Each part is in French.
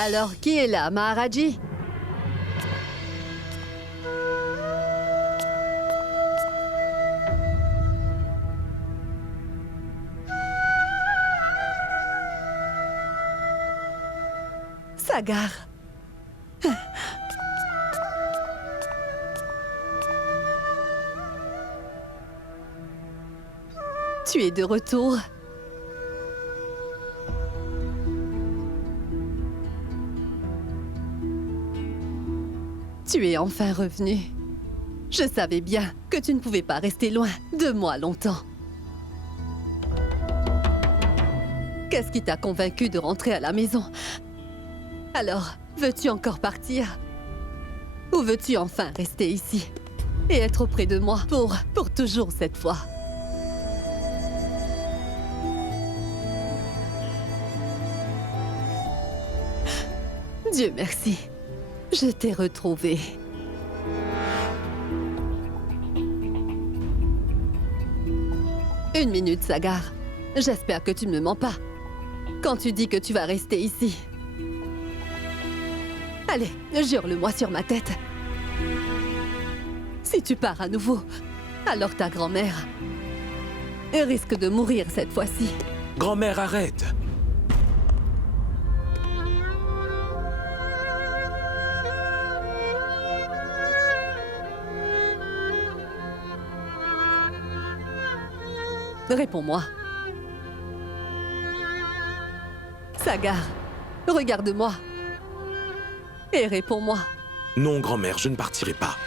Alors, qui est là, Maharaji? Sagar. Tu es de retour. Tu es enfin revenu. Je savais bien que tu ne pouvais pas rester loin de moi longtemps. Qu'est-ce qui t'a convaincu de rentrer à la maison? Alors, veux-tu encore partir? Ou veux-tu enfin rester ici et être auprès de moi pour toujours cette fois? Dieu merci, je t'ai retrouvé. Une minute, Sagar. J'espère que tu ne me mens pas. Quand tu dis que tu vas rester ici. Allez, jure-le-moi sur ma tête. Si tu pars à nouveau, alors ta grand-mère risque de mourir cette fois-ci. Grand-mère, arrête! Réponds-moi. Sagar, regarde-moi. Et réponds-moi. Non, grand-mère, je ne partirai pas.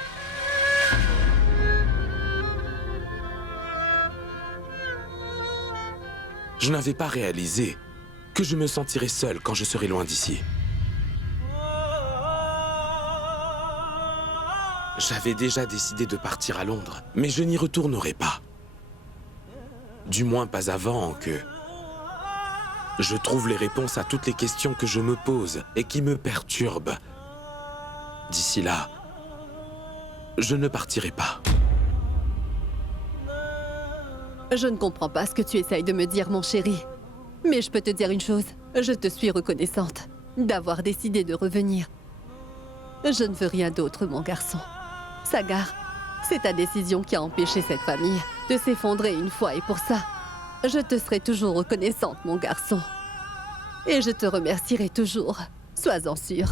Je n'avais pas réalisé que je me sentirais seul quand je serai loin d'ici. J'avais déjà décidé de partir à Londres, mais je n'y retournerai pas. Du moins pas avant que je trouve les réponses à toutes les questions que je me pose et qui me perturbent. D'ici là, je ne partirai pas. Je ne comprends pas ce que tu essayes de me dire, mon chéri. Mais je peux te dire une chose. Je te suis reconnaissante d'avoir décidé de revenir. Je ne veux rien d'autre, mon garçon. Sagar, c'est ta décision qui a empêché cette famille de s'effondrer une fois et pour ça, je te serai toujours reconnaissante, mon garçon. Et je te remercierai toujours. Sois-en sûr.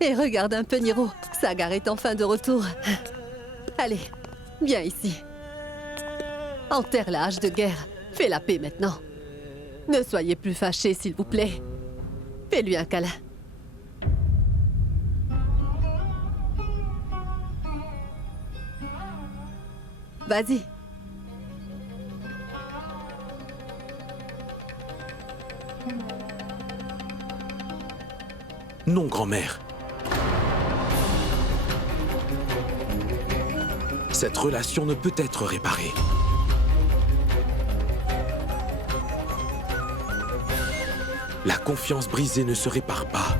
Et regarde un peu, Niro. Sagar est enfin de retour. Allez, viens ici. Enterre la hache de guerre. Fais la paix maintenant. Ne soyez plus fâchés, s'il vous plaît. Fais-lui un câlin. Vas-y. Non, grand-mère. Cette relation ne peut être réparée. La confiance brisée ne se répare pas.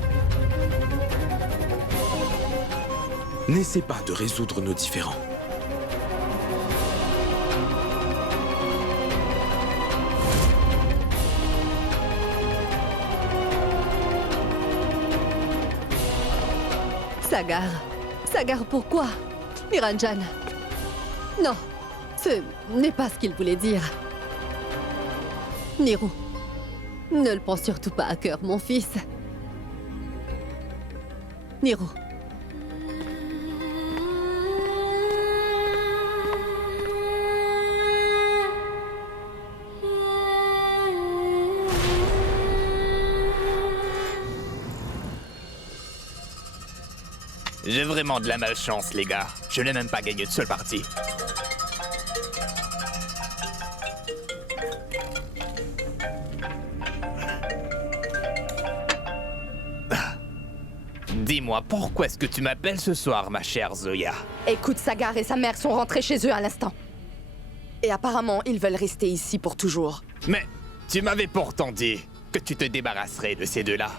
N'essaie pas de résoudre nos différends. Sagar. Sagar, pourquoi? Niranjan. Non, ce n'est pas ce qu'il voulait dire. Niru, ne le prends surtout pas à cœur, mon fils. Niru. J'ai vraiment de la malchance, les gars. Je n'ai même pas gagné de seule partie. Dis-moi, pourquoi est-ce que tu m'appelles ce soir, ma chère Zoya? Écoute, Sagar et sa mère sont rentrés chez eux à l'instant. Et apparemment, ils veulent rester ici pour toujours. Mais tu m'avais pourtant dit que tu te débarrasserais de ces deux-là.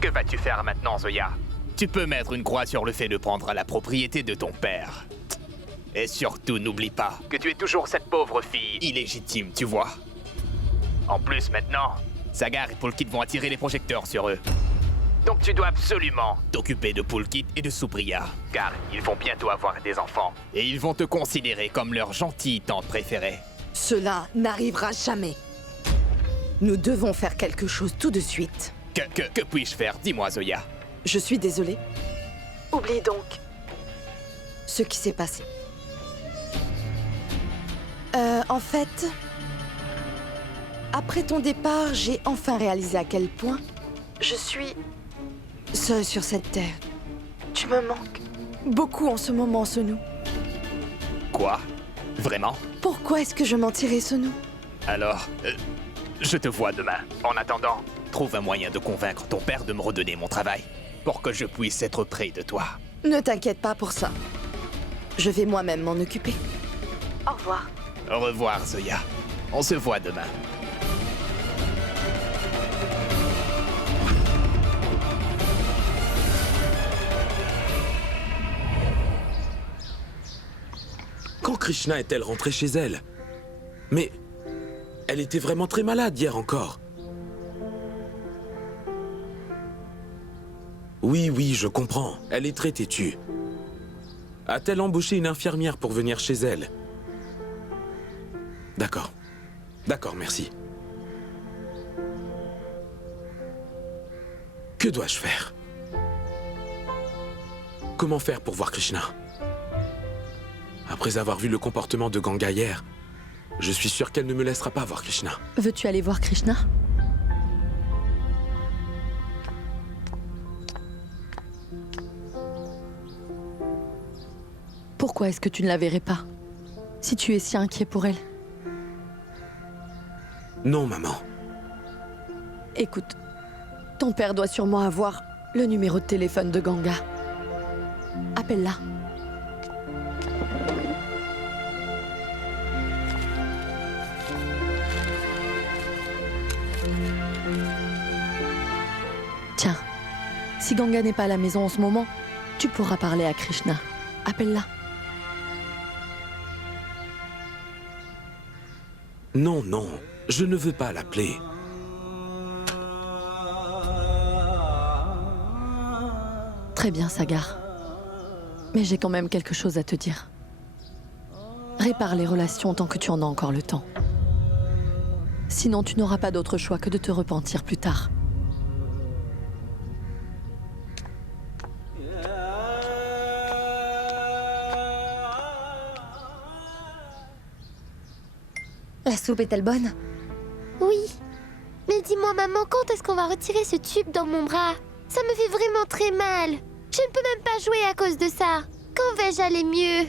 Que vas-tu faire maintenant, Zoya? Tu peux mettre une croix sur le fait de prendre la propriété de ton père. Et surtout, n'oublie pas que tu es toujours cette pauvre fille illégitime, tu vois. En plus, maintenant, Sagar et Poulkit vont attirer les projecteurs sur eux. Donc tu dois absolument t'occuper de Poulkit et de Supriya, car ils vont bientôt avoir des enfants. Et ils vont te considérer comme leur gentille tante préférée. Cela n'arrivera jamais. Nous devons faire quelque chose tout de suite. Que puis-je faire? Dis-moi, Zoya. Je suis désolée. Oublie donc ce qui s'est passé. En fait, après ton départ, j'ai enfin réalisé à quel point je suis seule sur cette terre. Tu me manques beaucoup en ce moment, Sonu. Quoi? Vraiment? Pourquoi est-ce que je mentirais, Sonu? Alors, je te vois demain. En attendant, trouve un moyen de convaincre ton père de me redonner mon travail, pour que je puisse être près de toi. Ne t'inquiète pas pour ça. Je vais moi-même m'en occuper. Au revoir. Au revoir, Zoya. On se voit demain. Quand Krishna est-elle rentrée chez elle? Mais elle était vraiment très malade hier encore. Oui, je comprends. Elle est très têtue. A-t-elle embauché une infirmière pour venir chez elle? D'accord. D'accord, merci. Que dois-je faire? Comment faire pour voir Krishna? Après avoir vu le comportement de Ganga hier, je suis sûr qu'elle ne me laissera pas voir Krishna. Veux-tu aller voir Krishna? Pourquoi est-ce que tu ne la verrais pas, si tu es si inquiet pour elle? Non, maman. Écoute, ton père doit sûrement avoir le numéro de téléphone de Ganga. Appelle-la. Tiens, si Ganga n'est pas à la maison en ce moment, tu pourras parler à Krishna. Appelle-la. Non, je ne veux pas l'appeler. Très bien, Sagar. Mais j'ai quand même quelque chose à te dire. Répare les relations tant que tu en as encore le temps. Sinon, tu n'auras pas d'autre choix que de te repentir plus tard. La soupe est-elle bonne? Oui. Mais dis-moi, maman, quand est-ce qu'on va retirer ce tube dans mon bras? Ça me fait vraiment très mal. Je ne peux même pas jouer à cause de ça. Quand vais-je aller mieux?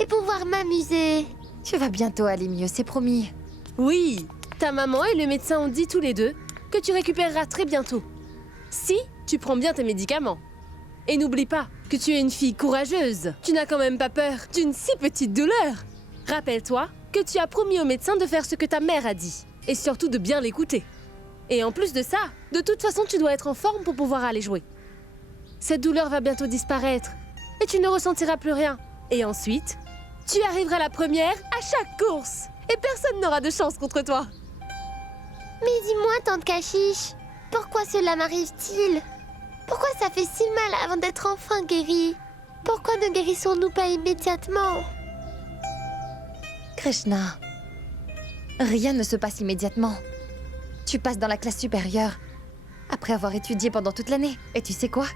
Et pouvoir m'amuser? Tu vas bientôt aller mieux, c'est promis. Oui, ta maman et le médecin ont dit tous les deux que tu récupéreras très bientôt. Si tu prends bien tes médicaments. Et n'oublie pas que tu es une fille courageuse. Tu n'as quand même pas peur d'une si petite douleur. Rappelle-toi que tu as promis au médecin de faire ce que ta mère a dit. Et surtout de bien l'écouter. Et en plus de ça, de toute façon, tu dois être en forme pour pouvoir aller jouer. Cette douleur va bientôt disparaître. Et tu ne ressentiras plus rien. Et ensuite, tu arriveras la première à chaque course. Et personne n'aura de chance contre toi. Mais dis-moi, tante Kashish, pourquoi cela m'arrive-t-il? Pourquoi ça fait si mal avant d'être enfin guérie? Pourquoi ne guérissons-nous pas immédiatement? Krishna, rien ne se passe immédiatement. Tu passes dans la classe supérieure, après avoir étudié pendant toute l'année. Et tu sais quoi?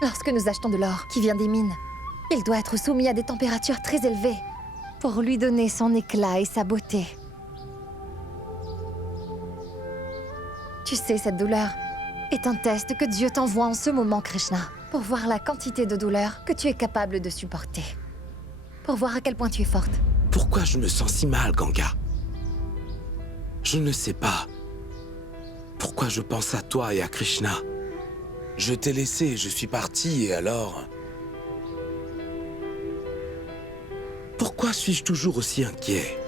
Lorsque nous achetons de l'or qui vient des mines, il doit être soumis à des températures très élevées pour lui donner son éclat et sa beauté. Tu sais, cette douleur est un test que Dieu t'envoie en ce moment, Krishna, pour voir la quantité de douleur que tu es capable de supporter. Pour voir à quel point tu es forte. Pourquoi je me sens si mal, Ganga? Je ne sais pas. Pourquoi je pense à toi et à Krishna? Je t'ai laissé, je suis parti, et alors... Pourquoi suis-je toujours aussi inquiet?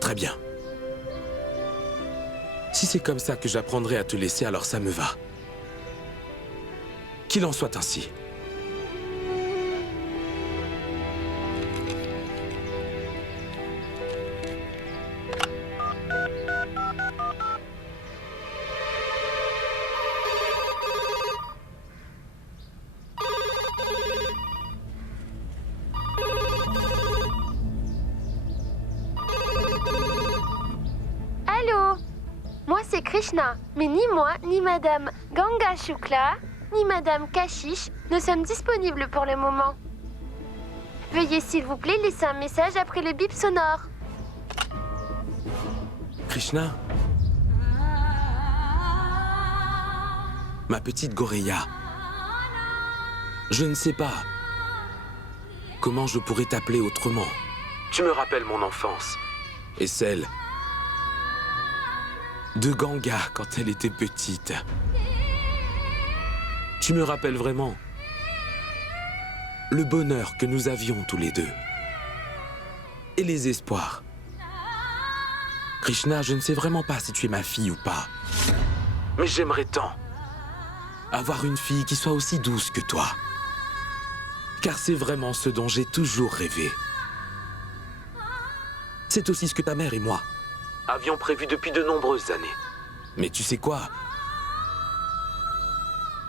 Très bien. Si c'est comme ça que j'apprendrai à te laisser, alors ça me va. Qu'il en soit ainsi. Krishna, mais ni moi, ni Madame Ganga Shukla, ni Madame Kashish ne sommes disponibles pour le moment. Veuillez s'il vous plaît laisser un message après le bip sonore. Krishna? Ma petite Goreya. Je ne sais pas comment je pourrais t'appeler autrement. Tu me rappelles mon enfance et celle de Ganga quand elle était petite. Tu me rappelles vraiment le bonheur que nous avions tous les deux et les espoirs. Krishna, je ne sais vraiment pas si tu es ma fille ou pas, mais j'aimerais tant avoir une fille qui soit aussi douce que toi. Car c'est vraiment ce dont j'ai toujours rêvé. C'est aussi ce que ta mère et moi avions prévu depuis de nombreuses années. Mais tu sais quoi?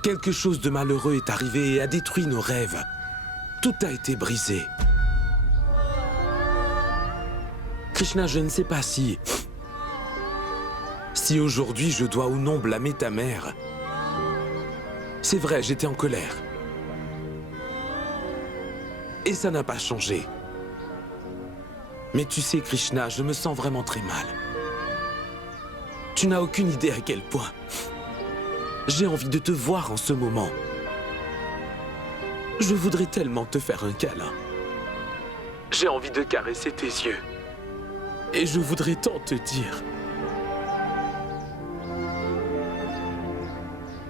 Quelque chose de malheureux est arrivé et a détruit nos rêves. Tout a été brisé. Krishna, je ne sais pas si aujourd'hui je dois ou non blâmer ta mère. C'est vrai, j'étais en colère. Et ça n'a pas changé. Mais tu sais, Krishna, je me sens vraiment très mal. Tu n'as aucune idée à quel point j'ai envie de te voir en ce moment. Je voudrais tellement te faire un câlin. J'ai envie de caresser tes yeux. Et je voudrais tant te dire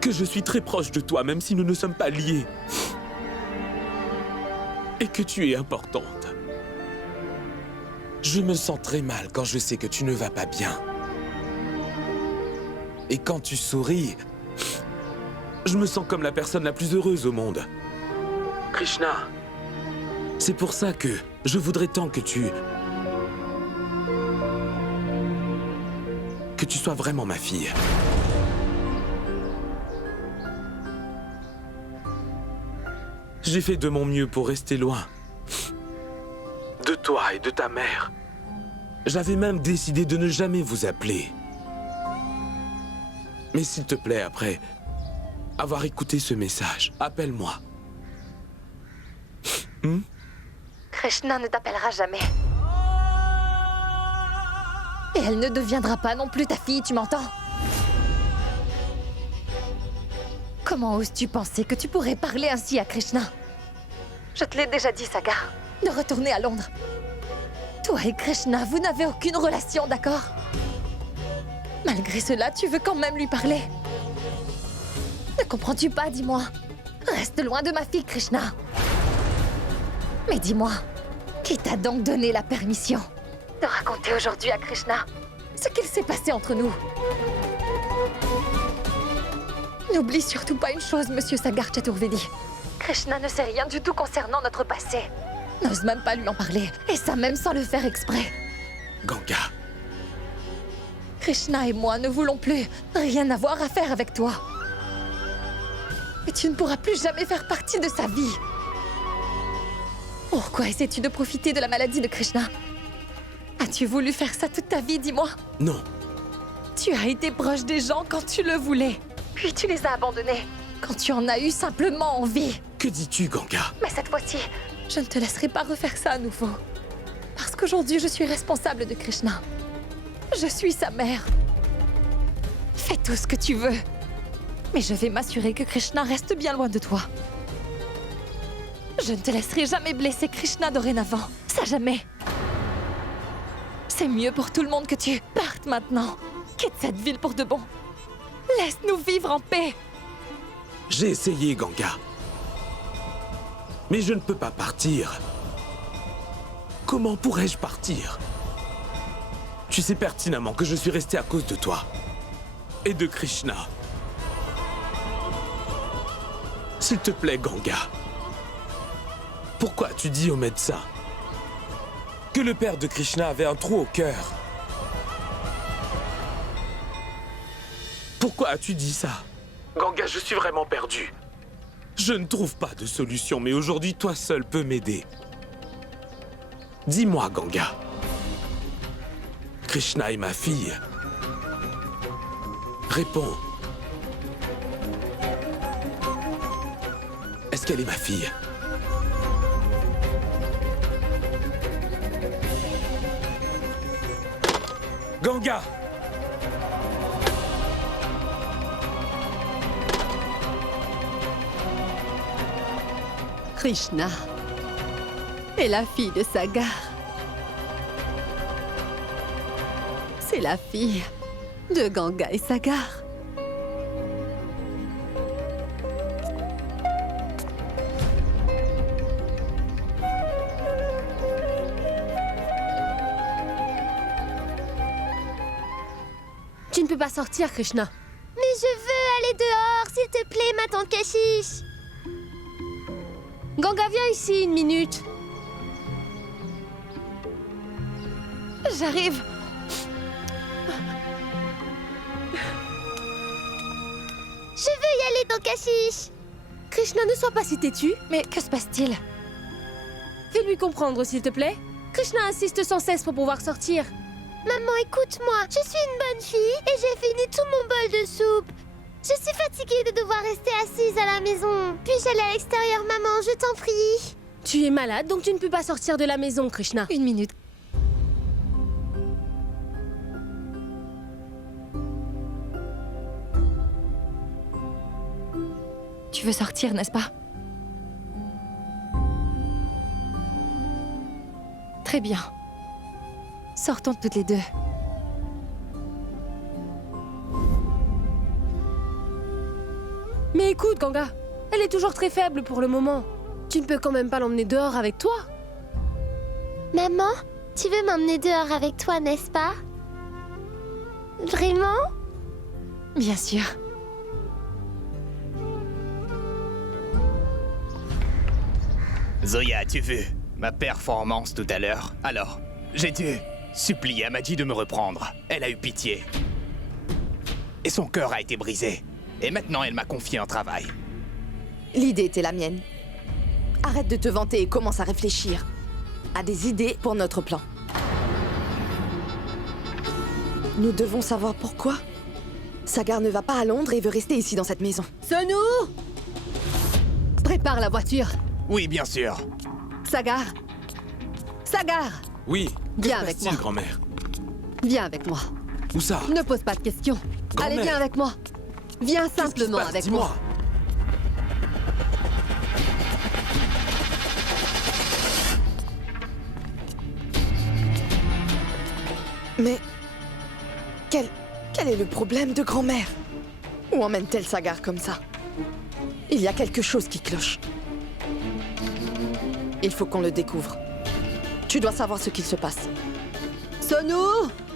que je suis très proche de toi, même si nous ne sommes pas liés. Et que tu es importante. Je me sens très mal quand je sais que tu ne vas pas bien. Et quand tu souris, je me sens comme la personne la plus heureuse au monde. Krishna, c'est pour ça que je voudrais tant que tu sois vraiment ma fille. J'ai fait de mon mieux pour rester loin de toi et de ta mère. J'avais même décidé de ne jamais vous appeler. Mais s'il te plaît, après avoir écouté ce message, appelle-moi. Krishna ne t'appellera jamais. Et elle ne deviendra pas non plus ta fille, tu m'entends? Comment oses-tu penser que tu pourrais parler ainsi à Krishna? Je te l'ai déjà dit, Sagar, de retourner à Londres. Toi et Krishna, vous n'avez aucune relation, d'accord? Malgré cela, tu veux quand même lui parler. Ne comprends-tu pas, dis-moi? Reste loin de ma fille, Krishna. Mais dis-moi, qui t'a donc donné la permission de raconter aujourd'hui à Krishna ce qu'il s'est passé entre nous? N'oublie surtout pas une chose, Monsieur Sagar Chaturvedi. Krishna ne sait rien du tout concernant notre passé. N'ose même pas lui en parler, et ça même sans le faire exprès. Ganga. Krishna et moi ne voulons plus rien avoir à faire avec toi. Et tu ne pourras plus jamais faire partie de sa vie. Pourquoi essaies-tu de profiter de la maladie de Krishna? As-tu voulu faire ça toute ta vie, dis-moi? Non. Tu as été proche des gens quand tu le voulais. Puis tu les as abandonnés quand tu en as eu simplement envie. Que dis-tu, Ganga? Mais cette fois-ci, je ne te laisserai pas refaire ça à nouveau. Parce qu'aujourd'hui, je suis responsable de Krishna. Je suis sa mère. Fais tout ce que tu veux. Mais je vais m'assurer que Krishna reste bien loin de toi. Je ne te laisserai jamais blesser Krishna dorénavant. Ça jamais. C'est mieux pour tout le monde que tu partes maintenant. Quitte cette ville pour de bon. Laisse-nous vivre en paix. J'ai essayé, Ganga. Mais je ne peux pas partir. Comment pourrais-je partir? Tu sais pertinemment que je suis resté à cause de toi. Et de Krishna. S'il te plaît, Ganga. Pourquoi tu dis au médecin que le père de Krishna avait un trou au cœur? Pourquoi as-tu dit ça? Ganga, je suis vraiment perdu. Je ne trouve pas de solution, mais aujourd'hui, toi seul peux m'aider. Dis-moi, Ganga. Krishna est ma fille. Réponds. Est-ce qu'elle est ma fille? Ganga! Krishna est la fille de Sagar. C'est la fille de Ganga et Sagar. Tu ne peux pas sortir, Krishna. Mais je veux aller dehors, s'il te plaît, ma tante Kashish. Ganga, viens ici 1 minute. J'arrive. Je veux y aller, tante Kashish. Krishna, ne sois pas si têtu. Mais que se passe-t-il? Fais-lui comprendre, s'il te plaît. Krishna insiste sans cesse pour pouvoir sortir. Maman, écoute-moi. Je suis une bonne fille et j'ai fini tout mon bol de soupe. Je suis fatiguée de devoir rester assise à la maison. Puis-je aller à l'extérieur, maman, je t'en prie? Tu es malade, donc tu ne peux pas sortir de la maison, Krishna. 1 minute. Tu veux sortir, n'est-ce pas? Très bien. Sortons toutes les deux. Mais écoute, Ganga, elle est toujours très faible pour le moment. Tu ne peux quand même pas l'emmener dehors avec toi. Maman, tu veux m'emmener dehors avec toi, n'est-ce pas? Vraiment? Bien sûr. Zoya, as-tu vu ma performance tout à l'heure? Alors, j'ai dû supplier Amadji de me reprendre. Elle a eu pitié. Et son cœur a été brisé. Et maintenant, elle m'a confié un travail. L'idée était la mienne. Arrête de te vanter et commence à réfléchir à des idées pour notre plan. Nous devons savoir pourquoi Sagar ne va pas à Londres et veut rester ici dans cette maison. Sonu! Prépare la voiture. Oui, bien sûr. Sagar! Sagar! Oui, que Viens se avec passe-t-il, moi. grand-mère? Viens avec moi. Où ça? Ne pose pas de questions. Grand-mère. Allez, viens avec moi. Viens Qu'est-ce qui se simplement passe? avec Dis-moi. moi. Mais quel est le problème de grand-mère? Où emmène-t-elle Sagar comme ça? Il y a quelque chose qui cloche. Il faut qu'on le découvre. Tu dois savoir ce qu'il se passe. Sonu!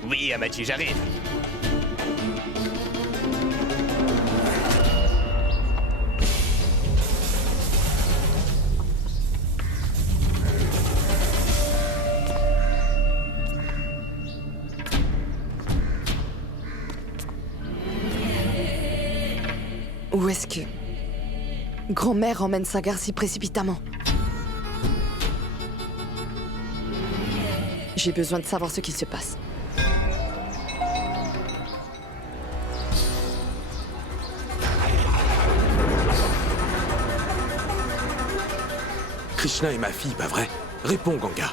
Oui, Amadji, j'arrive. Où est-ce que grand-mère emmène Sagar si précipitamment? J'ai besoin de savoir ce qui se passe. Krishna est ma fille, pas vrai? Réponds, Ganga.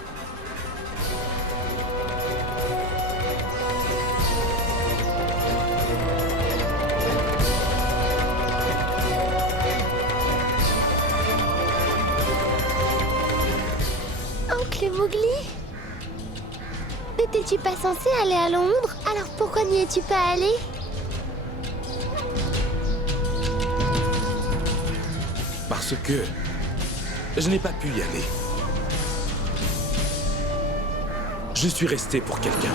Oncle Mowgli? N'étais-tu pas censé aller à Londres? Alors pourquoi n'y es-tu pas allé? Parce que je n'ai pas pu y aller. Je suis resté pour quelqu'un.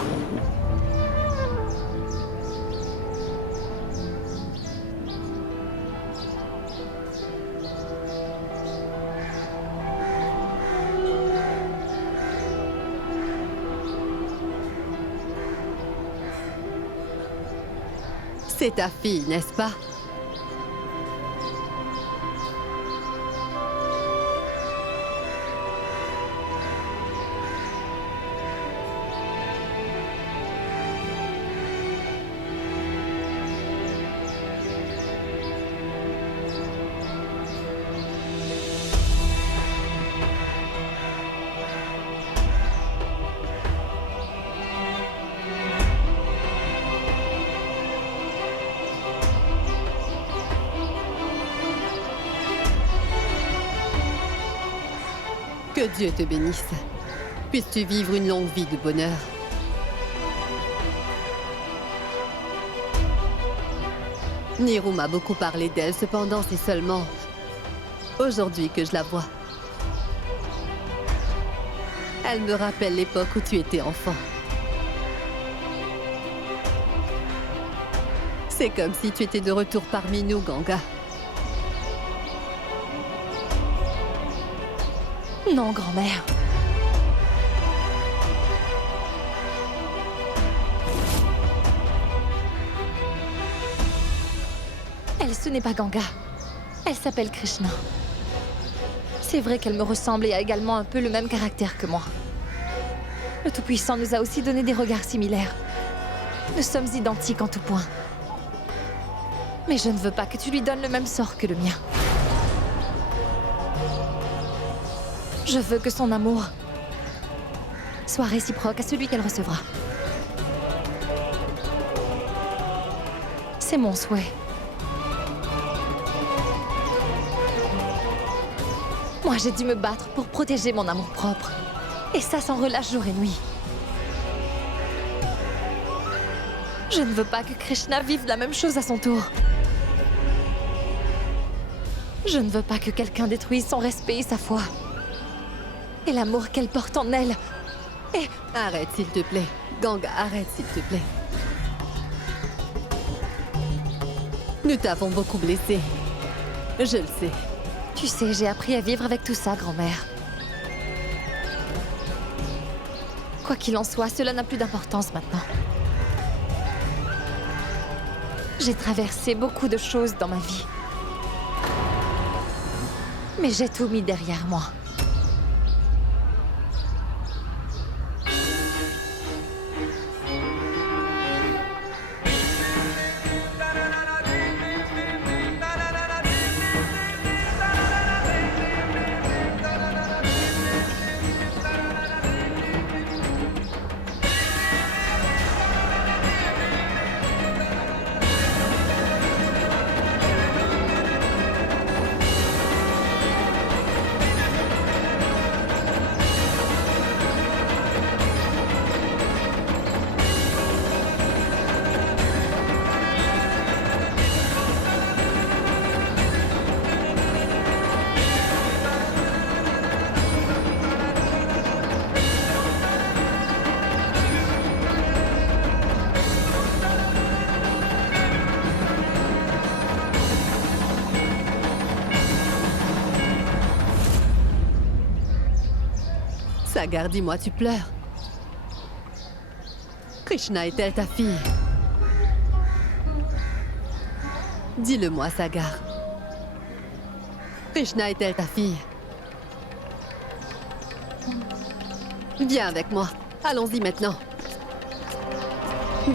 C'est ta fille, n'est-ce pas? Que Dieu te bénisse. Puisses-tu vivre une longue vie de bonheur. Nirou m'a beaucoup parlé d'elle, cependant c'est seulement aujourd'hui que je la vois. Elle me rappelle l'époque où tu étais enfant. C'est comme si tu étais de retour parmi nous, Ganga. Non, grand-mère. Elle, ce n'est pas Ganga. Elle s'appelle Krishna. C'est vrai qu'elle me ressemble et a également un peu le même caractère que moi. Le Tout-Puissant nous a aussi donné des regards similaires. Nous sommes identiques en tout point. Mais je ne veux pas que tu lui donnes le même sort que le mien. Je veux que son amour soit réciproque à celui qu'elle recevra. C'est mon souhait. Moi, j'ai dû me battre pour protéger mon amour-propre. Et ça sans relâche jour et nuit. Je ne veux pas que Krishna vive la même chose à son tour. Je ne veux pas que quelqu'un détruise son respect et sa foi. Et l'amour qu'elle porte en elle. Et... Arrête, s'il te plaît. Ganga, arrête, s'il te plaît. Nous t'avons beaucoup blessé. Je le sais. Tu sais, j'ai appris à vivre avec tout ça, grand-mère. Quoi qu'il en soit, cela n'a plus d'importance maintenant. J'ai traversé beaucoup de choses dans ma vie. Mais j'ai tout mis derrière moi. Sagar, dis-moi, tu pleures. Krishna est-elle ta fille? Dis-le-moi, Sagar. Krishna est-elle ta fille? Viens avec moi. Allons-y maintenant.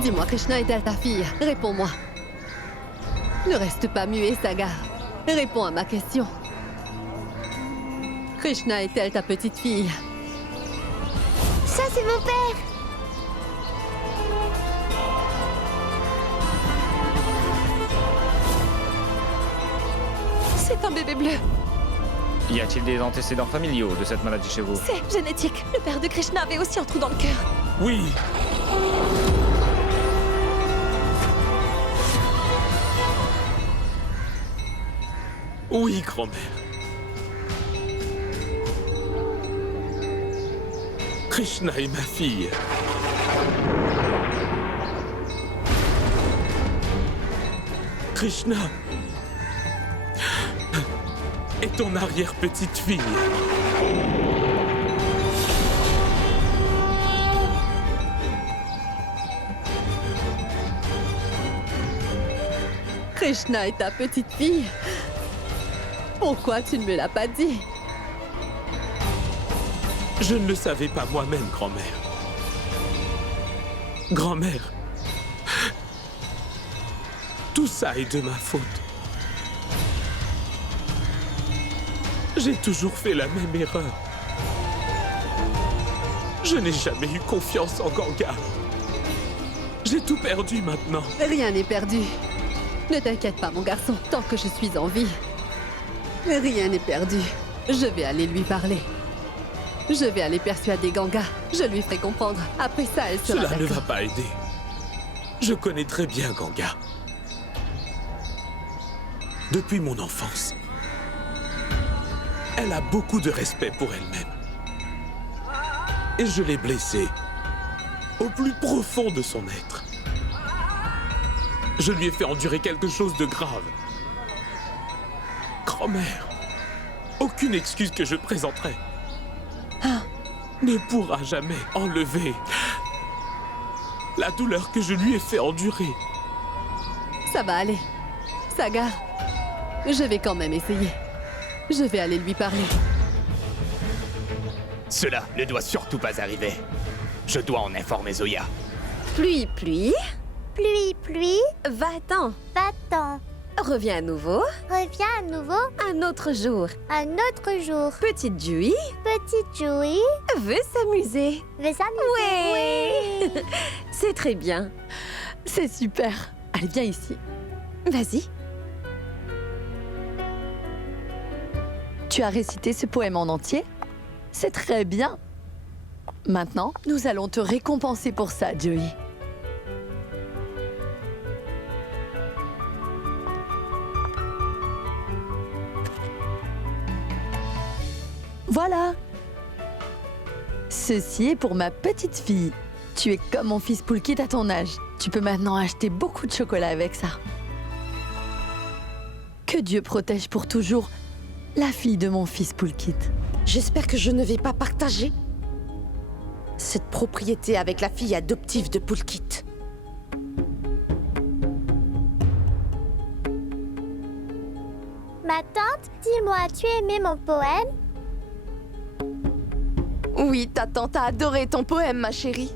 Dis-moi, Krishna est-elle ta fille? Réponds-moi. Ne reste pas muet, Sagar. Réponds à ma question. Krishna est-elle ta petite fille? Ça, c'est mon père. C'est un bébé bleu. Y a-t-il des antécédents familiaux de cette maladie chez vous? C'est génétique. Le père de Krishna avait aussi un trou dans le cœur. Oui. Oui, grand-mère. Krishna est ma fille. Krishna est ton arrière-petite-fille. Krishna est ta petite fille? Pourquoi tu ne me l'as pas dit? Je ne le savais pas moi-même, grand-mère. Grand-mère, tout ça est de ma faute. J'ai toujours fait la même erreur. Je n'ai jamais eu confiance en Ganga. J'ai tout perdu maintenant. Rien n'est perdu. Ne t'inquiète pas, mon garçon, tant que je suis en vie. Rien n'est perdu. Je vais aller lui parler. Je vais aller persuader Ganga. Je lui ferai comprendre. Après ça, elle sera Cela ne d'accord. va pas aider. Je connais très bien Ganga. Depuis mon enfance, elle a beaucoup de respect pour elle-même. Et je l'ai blessée au plus profond de son être. Je lui ai fait endurer quelque chose de grave. Grand-mère, aucune excuse que je présenterai ne pourra jamais enlever la douleur que je lui ai fait endurer. Ça va aller. Sagar, je vais quand même essayer. Je vais aller lui parler. Cela ne doit surtout pas arriver. Je dois en informer Zoya. Pluie, pluie, Pluie, pluie, va-t'en, va-t'en. reviens à nouveau, Reviens à nouveau un autre jour. un autre jour. Petite Jui Petite Joey veut s'amuser. veut s'amuser. Ouais. C'est très bien. C'est super. Allez, viens ici. Vas-y. Tu as récité ce poème en entier? C'est très bien. Maintenant, nous allons te récompenser pour ça, Joey. Voilà. Ceci est pour ma petite fille. Tu es comme mon fils Poulkit à ton âge. Tu peux maintenant acheter beaucoup de chocolat avec ça. Que Dieu protège pour toujours la fille de mon fils Poulkit. J'espère que je ne vais pas partager cette propriété avec la fille adoptive de Poulkit. Ma tante, dis-moi, tu as aimé mon poème? Oui, ta tante a adoré ton poème, ma chérie.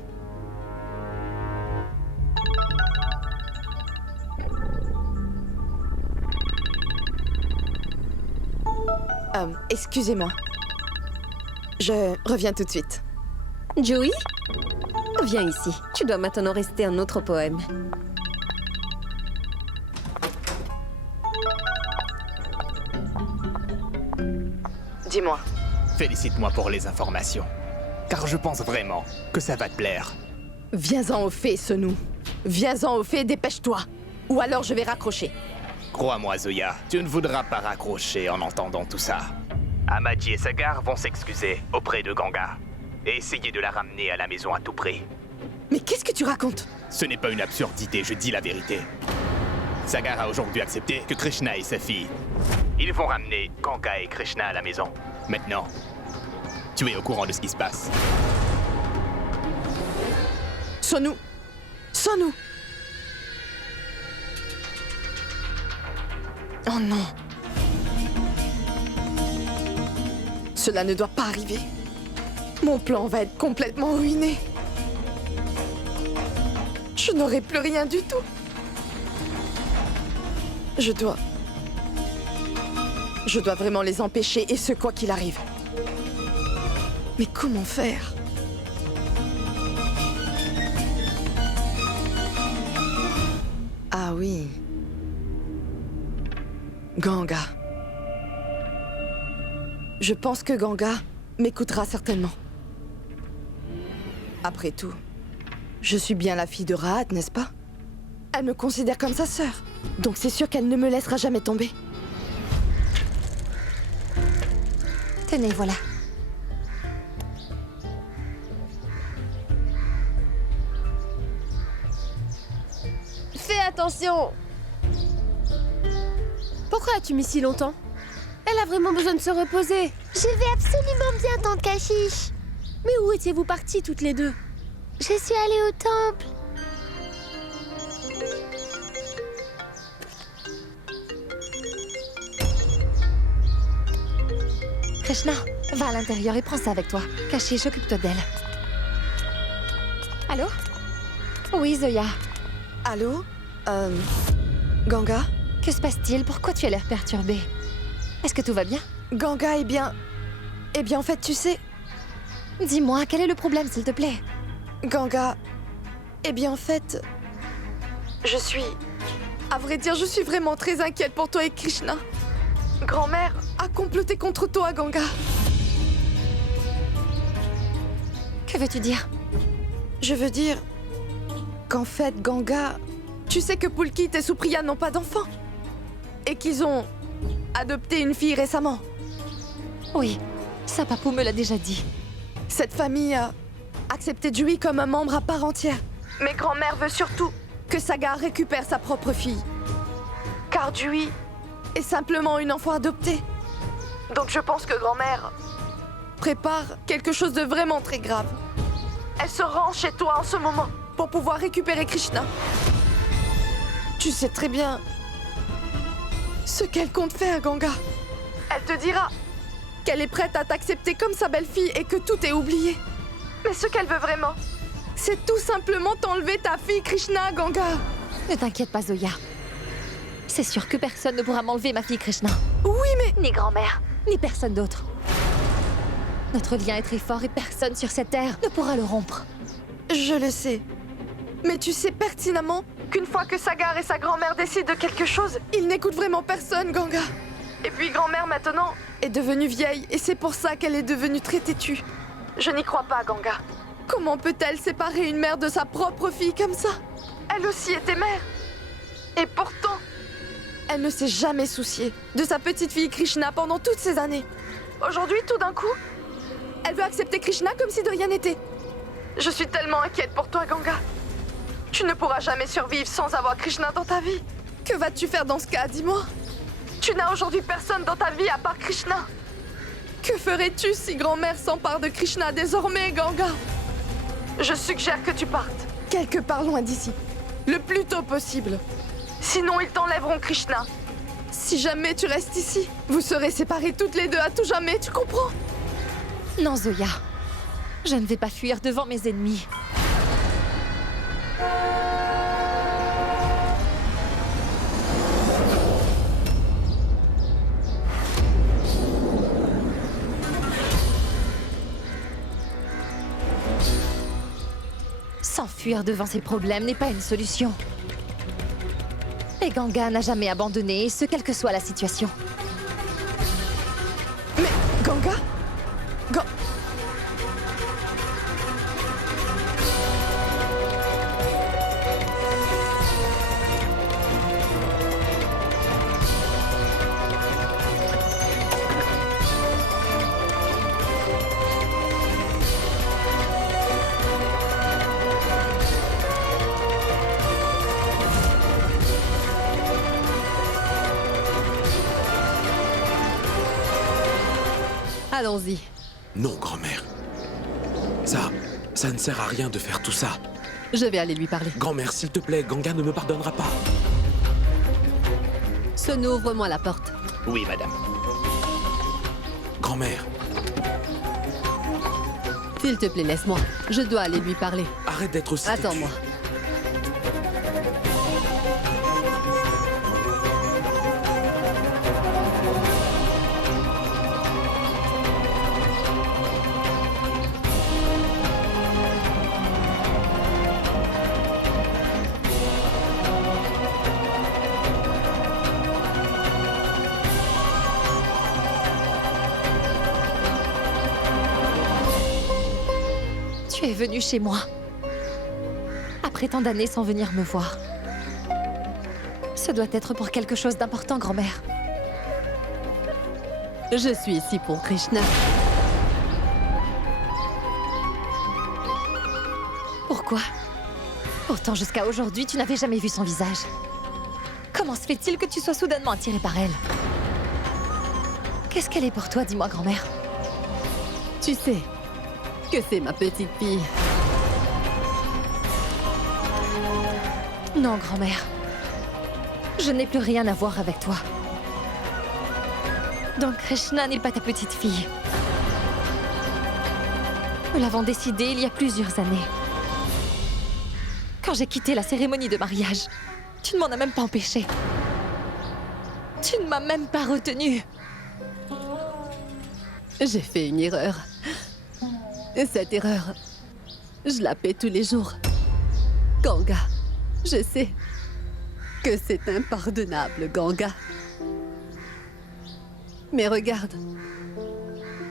Excusez-moi. Je reviens tout de suite. Joey, viens ici. Tu dois maintenant réciter un autre poème. Dis-moi. Félicite-moi pour les informations. Car je pense vraiment que ça va te plaire. Viens-en au fait, Sonou. Viens-en au fait, dépêche-toi. Ou alors je vais raccrocher. Crois-moi, Zoya, tu ne voudras pas raccrocher en entendant tout ça. Amadji et Sagar vont s'excuser auprès de Ganga et essayer de la ramener à la maison à tout prix. Mais qu'est-ce que tu racontes? Ce n'est pas une absurdité, je dis la vérité. Sagar a aujourd'hui accepté que Krishna et sa fille, ils vont ramener Ganga et Krishna à la maison. Maintenant, tu es au courant de ce qui se passe. Sonou! Sonou! Oh non! Cela ne doit pas arriver. Mon plan va être complètement ruiné. Je n'aurai plus rien du tout. Je dois vraiment les empêcher, et ce quoi qu'il arrive. Mais comment faire? Ah oui. Ganga. Je pense que Ganga m'écoutera certainement. Après tout, je suis bien la fille de Rahat, n'est-ce pas? Elle me considère comme sa sœur. Donc c'est sûr qu'elle ne me laissera jamais tomber. Tenez, voilà. Fais attention! Pourquoi as-tu mis si longtemps? Elle a vraiment besoin de se reposer. Je vais absolument bien, tante Kashish. Mais où étiez-vous partis toutes les deux? Je suis allée au temple. Krishna, va à l'intérieur et prends ça avec toi. Caché, occupe-toi d'elle. Allô? Oui, Zoya. Allô? Ganga? Que se passe-t-il? Pourquoi tu as l'air perturbée? Est-ce que tout va bien? Ganga, eh bien, en fait, tu sais, Dis-moi, quel est le problème, s'il te plaît? Ganga, eh bien, en fait, à vrai dire, je suis vraiment très inquiète pour toi et Krishna. Grand-mère a comploté contre toi, Ganga. Que veux-tu dire? Je veux dire qu'en fait, Ganga, tu sais que Pulkit et Supriya n'ont pas d'enfant. Et qu'ils ont adopté une fille récemment. Oui, sa papou me l'a déjà dit. Cette famille a accepté Dewey comme un membre à part entière. Mais grand-mère veut surtout que Sagar récupère sa propre fille. Car Dewey est simplement une enfant adoptée. Donc je pense que grand-mère prépare quelque chose de vraiment très grave. Elle se rend chez toi en ce moment pour pouvoir récupérer Krishna. Tu sais très bien ce qu'elle compte faire, Ganga. Elle te dira qu'elle est prête à t'accepter comme sa belle-fille et que tout est oublié. Mais ce qu'elle veut vraiment, c'est tout simplement t'enlever ta fille Krishna, Ganga. Ne t'inquiète pas, Zoya. C'est sûr que personne ne pourra m'enlever ma fille Krishna. Oui, mais... Ni grand-mère, ni personne d'autre. Notre lien est très fort et personne sur cette terre ne pourra le rompre. Je le sais. Mais tu sais pertinemment qu'une fois que Sagar et sa grand-mère décident de quelque chose, ils n'écoutent vraiment personne, Ganga. Et puis grand-mère maintenant est devenue vieille et c'est pour ça qu'elle est devenue très têtue. Je n'y crois pas, Ganga. Comment peut-elle séparer une mère de sa propre fille comme ça? Elle aussi était mère. Et pourtant, elle ne s'est jamais souciée de sa petite fille Krishna pendant toutes ces années. Aujourd'hui, tout d'un coup, elle veut accepter Krishna comme si de rien n'était. Je suis tellement inquiète pour toi, Ganga. Tu ne pourras jamais survivre sans avoir Krishna dans ta vie. Que vas-tu faire dans ce cas, dis-moi? Tu n'as aujourd'hui personne dans ta vie à part Krishna. Que ferais-tu si grand-mère s'empare de Krishna désormais, Ganga? Je suggère que tu partes, quelque part loin d'ici, le plus tôt possible. Sinon, ils t'enlèveront Krishna. Si jamais tu restes ici, vous serez séparés toutes les deux à tout jamais, tu comprends? Non, Zoya. Je ne vais pas fuir devant mes ennemis. S'enfuir devant ses problèmes n'est pas une solution. Et Ganga n'a jamais abandonné, ce quelle que soit la situation. Mais Ganga? Allons-y. Non, grand-mère. Ça ne sert à rien de faire tout ça. Je vais aller lui parler. Grand-mère, s'il te plaît, Ganga ne me pardonnera pas. Sonu, ouvre-moi la porte. Oui, madame. Grand-mère, S'il te plaît, laisse-moi. Je dois aller lui parler. arrête d'être aussi têtue. Attends-moi. Tu es venu chez moi. Après tant d'années sans venir me voir. Ce doit être pour quelque chose d'important, grand-mère. Je suis ici pour Krishna. Pourquoi? Pourtant, jusqu'à aujourd'hui, tu n'avais jamais vu son visage. Comment se fait-il que tu sois soudainement attiré par elle? Qu'est-ce qu'elle est pour toi, dis-moi, grand-mère? Tu sais que c'est ma petite fille. Non, grand-mère. Je n'ai plus rien à voir avec toi. Donc Krishna n'est pas ta petite fille. Nous l'avons décidé il y a plusieurs années. Quand j'ai quitté la cérémonie de mariage, tu ne m'en as même pas empêché. Tu ne m'as même pas retenue. J'ai fait une erreur. Et cette erreur, je la paie tous les jours. Ganga, je sais que c'est impardonnable, Ganga. Mais regarde.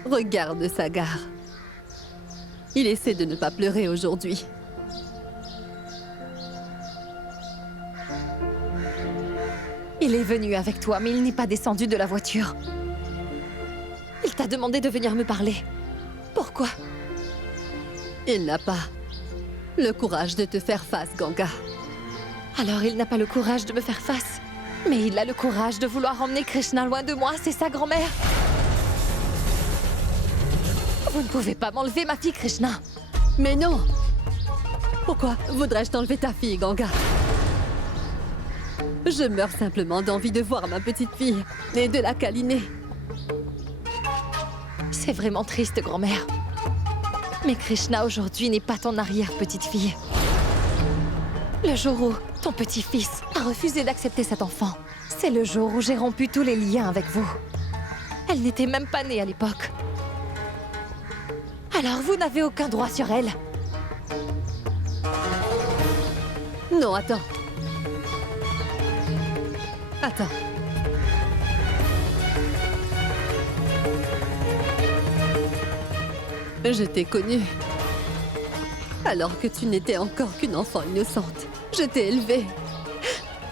Regarde Sagar. Il essaie de ne pas pleurer aujourd'hui. Il est venu avec toi, mais il n'est pas descendu de la voiture. Il t'a demandé de venir me parler. Pourquoi? Il n'a pas le courage de te faire face, Ganga. Alors il n'a pas le courage de me faire face. Mais il a le courage de vouloir emmener Krishna loin de moi, c'est sa grand-mère. Vous ne pouvez pas m'enlever ma fille, Krishna. Mais non! Pourquoi voudrais-je t'enlever ta fille, Ganga? Je meurs simplement d'envie de voir ma petite fille et de la câliner. C'est vraiment triste, grand-mère. Mais Krishna aujourd'hui n'est pas ton arrière-petite-fille. Le jour où ton petit-fils a refusé d'accepter cet enfant, c'est le jour où j'ai rompu tous les liens avec vous. Elle n'était même pas née à l'époque. Alors vous n'avez aucun droit sur elle. Non, attends. Attends. Je t'ai connue. Alors que tu n'étais encore qu'une enfant innocente. Je t'ai élevée.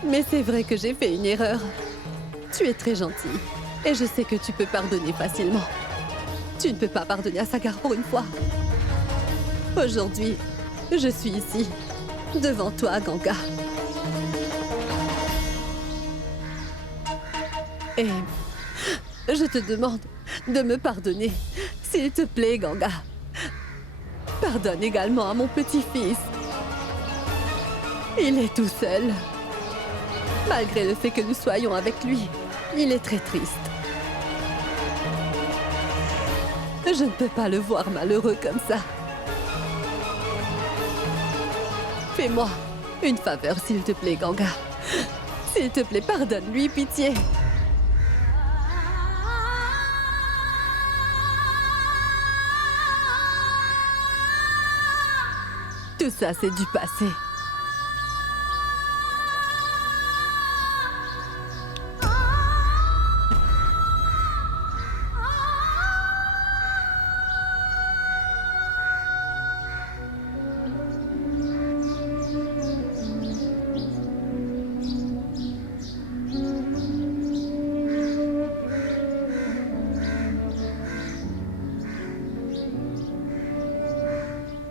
Mais c'est vrai que j'ai fait une erreur. Tu es très gentille. Et je sais que tu peux pardonner facilement. Tu ne peux pas pardonner à Sagar pour une fois. Aujourd'hui, je suis ici, devant toi, Ganga. Et je te demande de me pardonner, s'il te plaît, Ganga. Pardonne également à mon petit-fils. Il est tout seul. Malgré le fait que nous soyons avec lui, il est très triste. Je ne peux pas le voir malheureux comme ça. Fais-moi une faveur, s'il te plaît, Ganga. S'il te plaît, pardonne-lui, pitié. Tout ça, c'est du passé.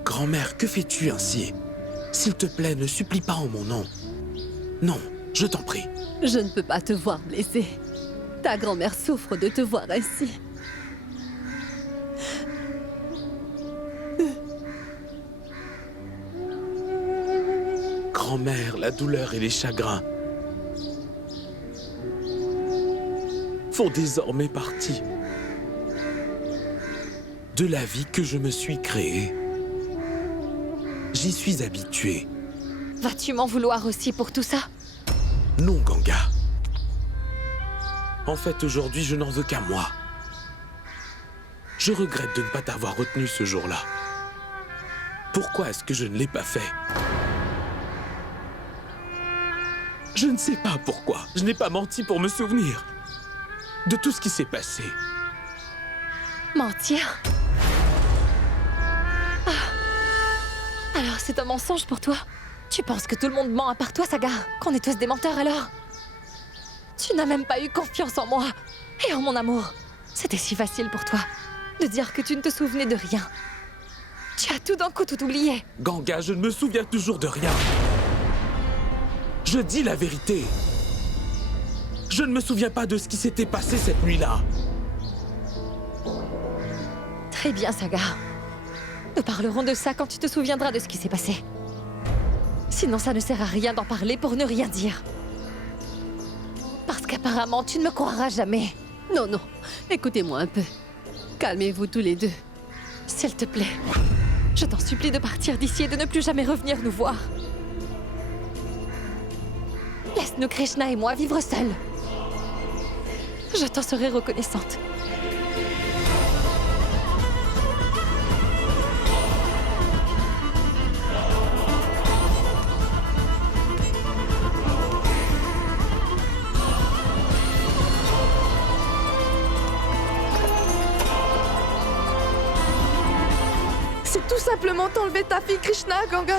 Grand-mère, que fais-tu ainsi? S'il te plaît, ne supplie pas en mon nom. Non, je t'en prie. Je ne peux pas te voir blessée. Ta grand-mère souffre de te voir ainsi. Grand-mère, la douleur et les chagrins font désormais partie de la vie que je me suis créée. J'y suis habitué. Vas-tu m'en vouloir aussi pour tout ça? Non, Ganga. En fait, aujourd'hui, je n'en veux qu'à moi. Je regrette de ne pas t'avoir retenu ce jour-là. Pourquoi est-ce que je ne l'ai pas fait? Je ne sais pas pourquoi. Je n'ai pas menti pour me souvenir de tout ce qui s'est passé. Mentir? Alors c'est un mensonge pour toi? Tu penses que tout le monde ment à part toi, Sagar? Qu'on est tous des menteurs alors? Tu n'as même pas eu confiance en moi et en mon amour. C'était si facile pour toi de dire que tu ne te souvenais de rien. Tu as tout d'un coup tout oublié. Ganga, je ne me souviens toujours de rien. Je dis la vérité. Je ne me souviens pas de ce qui s'était passé cette nuit-là. Très bien, Sagar. Nous parlerons de ça quand tu te souviendras de ce qui s'est passé. Sinon, ça ne sert à rien d'en parler pour ne rien dire. Parce qu'apparemment, tu ne me croiras jamais. Non, non, écoutez-moi un peu. Calmez-vous tous les deux. S'il te plaît, je t'en supplie de partir d'ici et de ne plus jamais revenir nous voir. Laisse-nous, Krishna et moi, vivre seuls. Je t'en serai reconnaissante. C'est tout ça simplement t'enlever ta fille Krishna, Ganga.